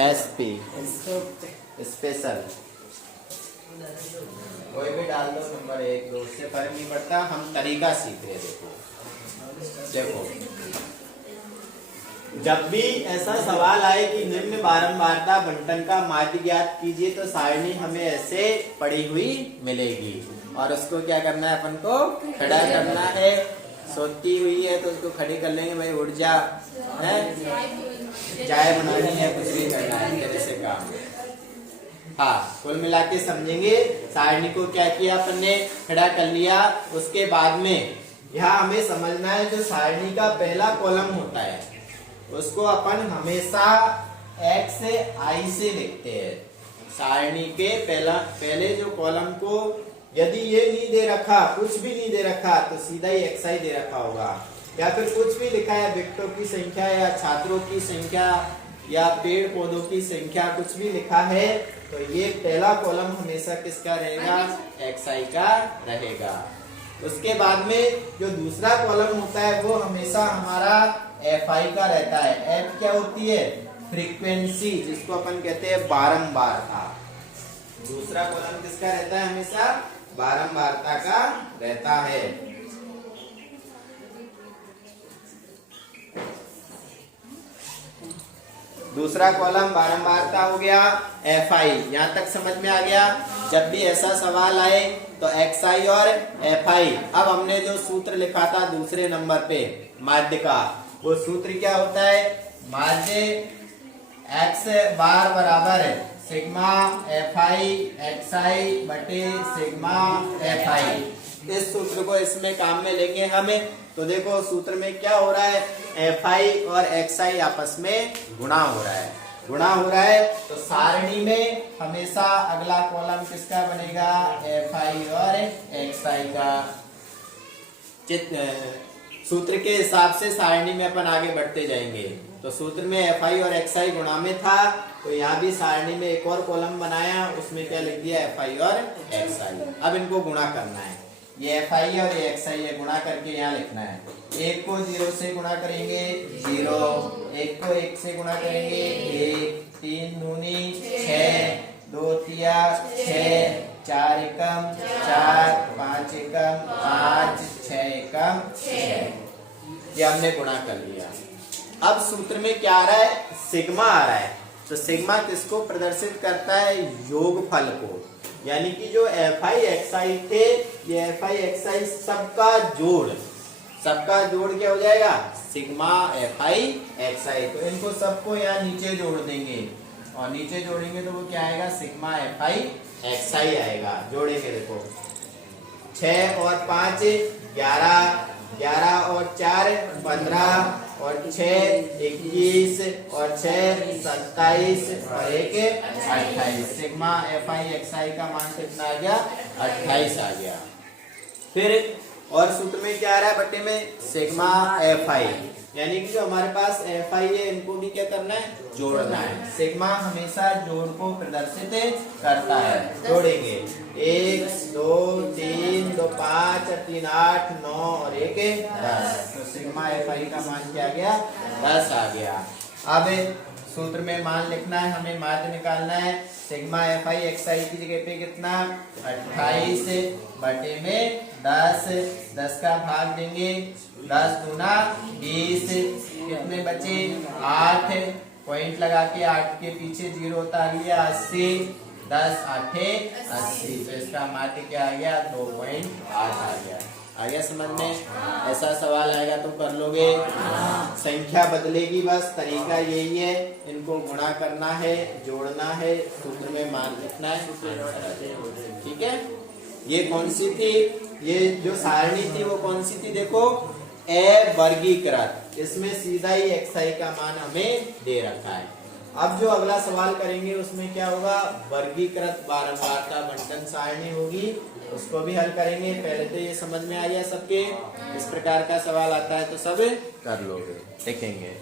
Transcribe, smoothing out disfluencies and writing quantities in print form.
SP special कोई भी डाल दो, नंबर 1 2, उससे फर्क नहीं पड़ता, हम तरीका सीख रहे हैं। देखो जब भी ऐसा सवाल आए कि निम्न बारंबारता बंटन का माध्य ज्ञात कीजिए, तो सारणी हमें ऐसे पड़ी हुई मिलेगी और उसको क्या करना है, अपन को खड़ा करना है। सोती हुई है तो उसको खड़ी कर लेंगे, भाई ऊर्जा है, चाय बनानी है, कुछ भी करना है, तेरे से काम। हाँ, कुल मिला के समझेंगे। सारणी को क्या किया अपन ने, खड़ा कर लिया। उसके बाद में यहाँ हमें समझना है, जो सारणी का पहला कॉलम होता है उसको अपन हमेशा x से i से लिखते हैं। सारणी के पहले जो कॉलम को यदि ये नहीं दे रखा, कुछ भी नहीं दे रखा, तो सीधा ही xi दे रखा होगा, या फिर कुछ भी लिखा है, विकटों की संख्या या छात्रों की संख्या या पेड़ पौधों की संख्या, कुछ भी लिखा है, तो ये पहला कॉलम हमेशा किसका रहेगा, xi का रहेगा। उसके बाद में जो दूसरा कॉलम होता है वो हमेशा हमारा fi का रहता है। f क्या होती है, फ्रीक्वेंसी, जिसको अपन कहते हैं बारंबारता। दूसरा कॉलम किसका रहता है, हमेशा बारंबारता का रहता है। दूसरा कॉलम बारंबारता हो गया, fi। यहाँ तक समझ में आ गया। जब भी ऐसा सवाल आए तो xi और fi। अब हमने जो सूत्र लिखा था दूसरे नंबर पे माध्य का, वो सूत्र क्या होता है, माध्य x बार बराबर है सिग्मा fi xi बटे सिग्मा fi। इस सूत्र को इसमें काम में लेंगे हमें। तो देखो सूत्र में क्या हो रहा है, fi और xi आपस में गुणा हो रहा है, तो सारणी में हमेशा अगला कॉलम किसका बनेगा, fi और xi का। सूत्र के हिसाब से सारणी में अपन आगे बढ़ते जाएंगे। तो सूत्र में fi और xi गुणा में था, तो यहाँ भी सारणी में एक और कॉलम बनाया, उसमें क्या लिख दिया, fi और xi। अब इनको गुणा करना है, ये fi और ये xi है, गुणा करके यहाँ लिखना है। 1 को 0 से गुणा करेंगे 0, 1 को 1 से गुणा करेंगे 1, 3 दूनी 6, 2 तिया 6, 4 एकम 4, 5 एकम 5, 6 एकम 6। ये हमने गुणा कर लिया। अब सूत्र में क्या आ रहा है, सिग्मा आ रहा है। तो सिग्मा किसको प्रदर्शित करता है, योगफल को, यानी कि जो fi xi थे, ये fi xi सबका जोड़ क्या हो जाएगा, सिग्मा fi xi। तो इनको सबको यहाँ नीचे जोड़ देंगे, और नीचे जोड़ेंगे तो वो क्या आएगा, सिग्मा fi xi आएगा। जोड़ेंगे, देखो 6 और 5 11, 11 और 4 15, और 6 21, और 6 27, और 1 28। सिग्मा fi xi का मान कितना आ गया, 28 आ गया। फिर और सूत्र में क्या आ रहा है, बट्टे में सिग्मा fi, यानी कि जो हमारे पास fi है, इनको भी क्या करना है, जोड़ना है। सिग्मा हमेशा जोड़ को प्रदर्शित करता है। जोड़ेंगे 1 2 3 2 5 3 8 9 और 1 10। तो सिग्मा fi का मान क्या आ गया, 10 आ गया। अब सूत्र में मान लिखना है, हमें माध्य निकालना है। सिग्मा fi xi की जगह पे कितना, 28 बटे में 10, 10 का भाग देंगे, 10 दूना 20, कितने बचे 8, पॉइंट लगा के 8 के पीछे 0 उतार लिया, 80, 10 8 80। तो इसका माध्य क्या आ गया, 2.8 आ गया। आ गया समझ में। ऐसा सवाल आएगा तो कर लोगे, संख्या बदलेगी, बस तरीका यही है, इनको गुणा करना है, जोड़ना है, सूत्र में मान लिखना है, ठीक है। ये कौन सी थी, ये जो सारणी थी वो कौन सी थी, देखो अवर्गीकृत, इसमें सीधा ही xi का मान हमें दे रखा है। अब जो अगला सवाल करेंगे उसमें क्या होगा, वर्गीकृत बारंबारता बंटन सारणी होगी, उसको भी हल करेंगे। पहले तो ये समझ में आ गया सबके, इस प्रकार का सवाल आता है तो सब कर लोगे, देखेंगे।